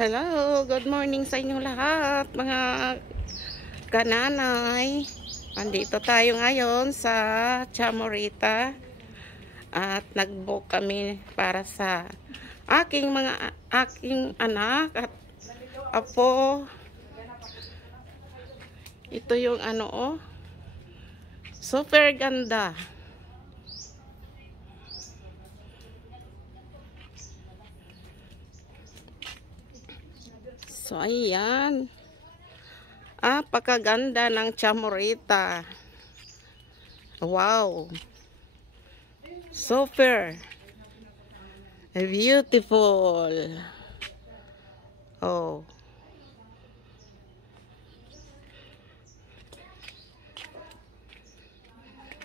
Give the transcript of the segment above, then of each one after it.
Hello, good morning sa inyong lahat, mga kananay. Andito tayo ngayon sa Chamorita at nag-book kami para sa aking anak at apo. Ito yung super ganda. So, ayan. Pakaganda ng Chamorita. Wow. Super. Beautiful. Oh.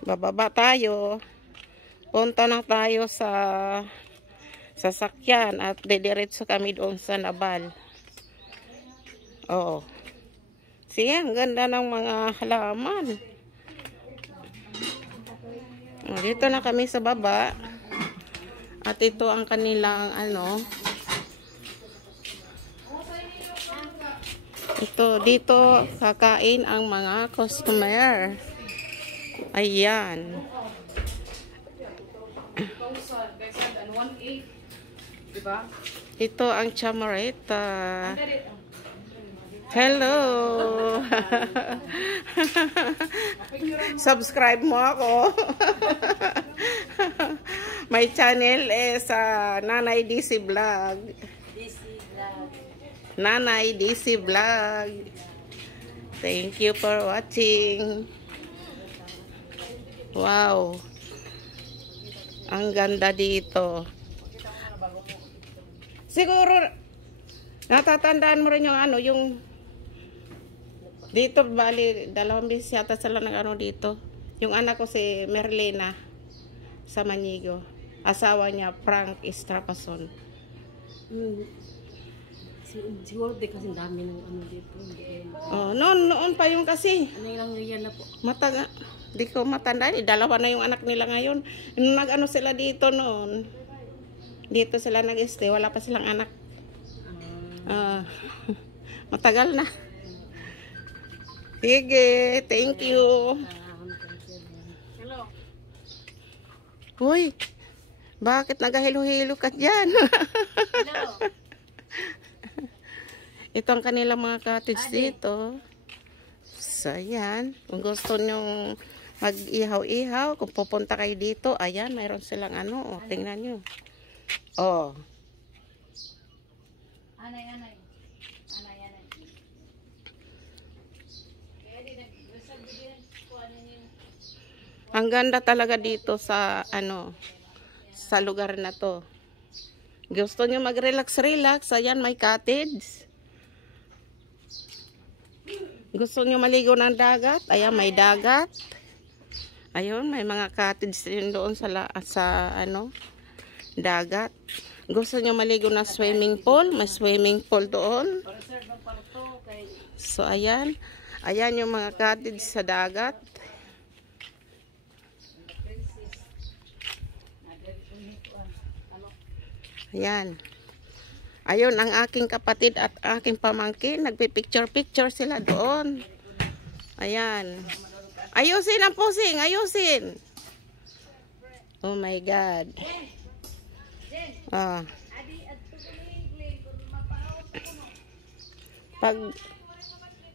Bababa tayo. Punta na tayo sa sasakyan at didiretso kami doon sa Nabal. Oh. Sige, ang ganda ng mga halaman. Oh, dito na kami sa baba. At ito ang kanilang ito, dito kakain ang mga customer. Ayan. Ito ang Chamorita. Hello. Subscribe mo ako. My channel is Nanay DC Vlog. Nanay DC Vlog. Thank you for watching. Wow. Ang ganda dito. Siguro natatandaan mo rin yung yung dito, bali, 2 beses yata sila dito. Yung anak ko si Merlina sa Manigo. Asawa niya, Frank Estrapason. Siguro di kasi dami ng dito. Oh, noon pa yung kasi. Ano yung yan na po? Mataga. Di ko matandaan. 2 na yung anak nila ngayon. Nung sila dito noon. Dito sila nag-stay. Wala pa silang anak. Matagal na. Sige, thank you. Hello. Hoy, bakit nagahilo-hilo ka dyan? Hello. Ito ang kanilang mga cottage dito. So, ayan. Kung gusto nyong mag-ihaw-ihaw, kung pupunta kayo dito, ayan, mayroon silang tingnan nyo. Oh. Anay. Ang ganda talaga dito sa sa lugar na to. Gusto niyo mag-relax, ayan may cottage. Gusto niyo maligo ng dagat, ayan may dagat. Ayun, may mga cottage din doon sa dagat. Gusto niyo maligo ng swimming pool, may swimming pool doon. So ayan, yung mga cottage sa dagat. Ayan. Ayun, ang aking kapatid at aking pamangkin. Nagpipicture-picture sila doon. Ayan. Ayusin ang pusing. Ayusin. Oh my God.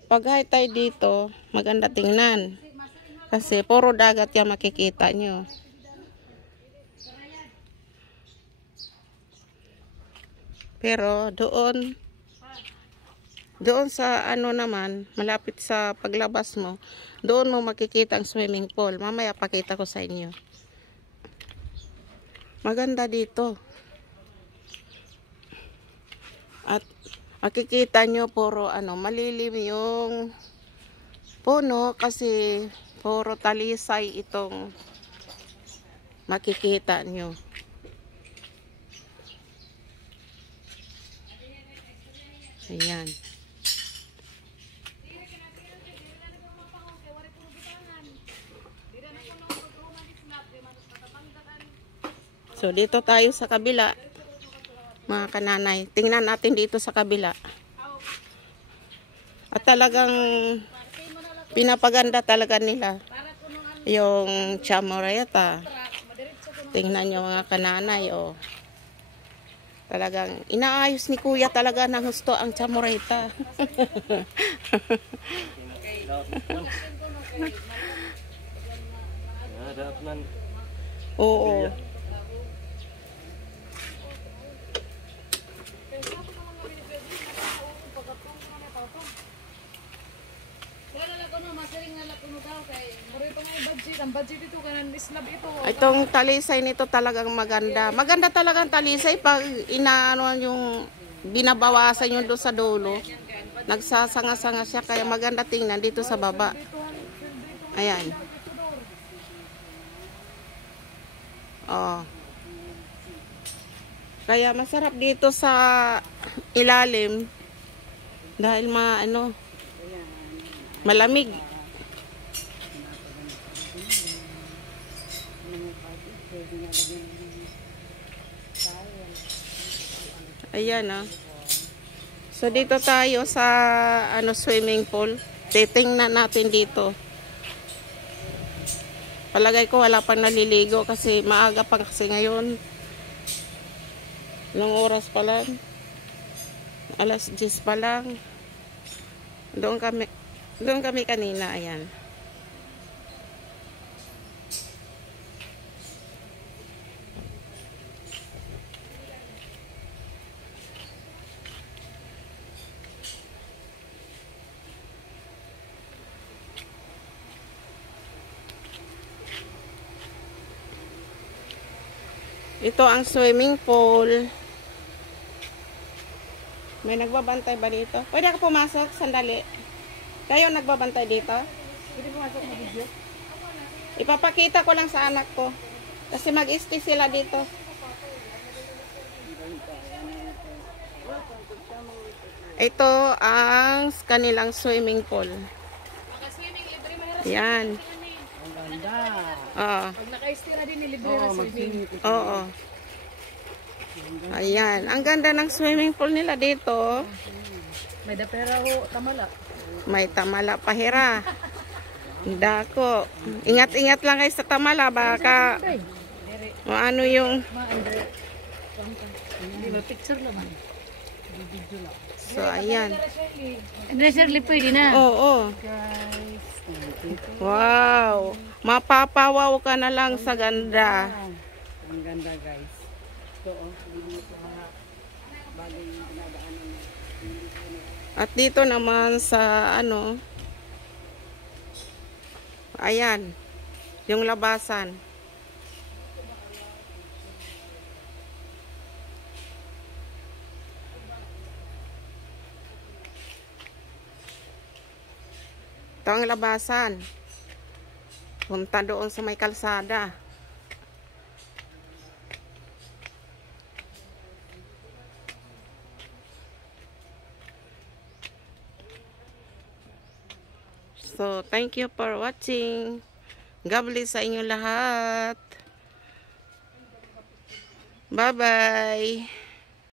Pag high tide dito, maganda tingnan. Kasi puro dagat yung makikita nyo. Pero doon sa naman, malapit sa paglabas mo, doon mo makikita ang swimming pool. Mamaya pakita ko sa inyo. Maganda dito. At makikita nyo puro malilim yung puno kasi puro talisay itong makikita nyo. Ayan. So, dito tayo sa kabila. mga kananay. Tingnan natin dito sa kabila. At talagang pinapaganda talaga nila yung chamoreta. Tingnan nyo mga kananay, oh. Talagang inaayos ni kuya talaga ng gusto ang chamoreta. Oo. Itong talisay nito talagang maganda. Maganda talagang talisay pag inaano yung binabawasan yung doon sa dulo. Nagsasanga-sanga siya kaya maganda tingnan dito sa baba. Ayan. Oh. Kaya masarap dito sa ilalim dahil malamig. Ayan, ah. So dito tayo sa swimming pool. Titingnan natin dito. Palagay ko wala pang naliligo kasi maaga pa kasi ngayon. Ilang oras pa lang? Alas 10 pa lang. Doon kami kanina, ayan. Ito ang swimming pool. May nagbabantay ba dito? Pwede ako pumasok? Sandali. Kayo nagbabantay dito? Pwede pumasok na video? Ipapakita ko lang sa anak ko. Kasi mag-stay sila dito. Ito ang kanilang swimming pool. Yan. Ang ganda. Oo. Pag naka-estira din, libre na swimming. Oo. Ayan. Ang ganda ng swimming pool nila dito. May dapera ho, tamala. May tamala pahira. Dako. Ingat-ingat lang kayo sa tamala. Baka ano yung... Hindi ba picture naman? So, ayan. Shirley, pwede na. Oo. Wow. Mapapawaw ka na lang sa ganda. Ang ganda, guys. Ito, mga bagay yung dinadaanan mo. At dito naman sa ayan, yung labasan. Ito ang labasan. Punta doon sa may kalsada. So, thank you for watching. God bless sa inyo lahat. Bye-bye.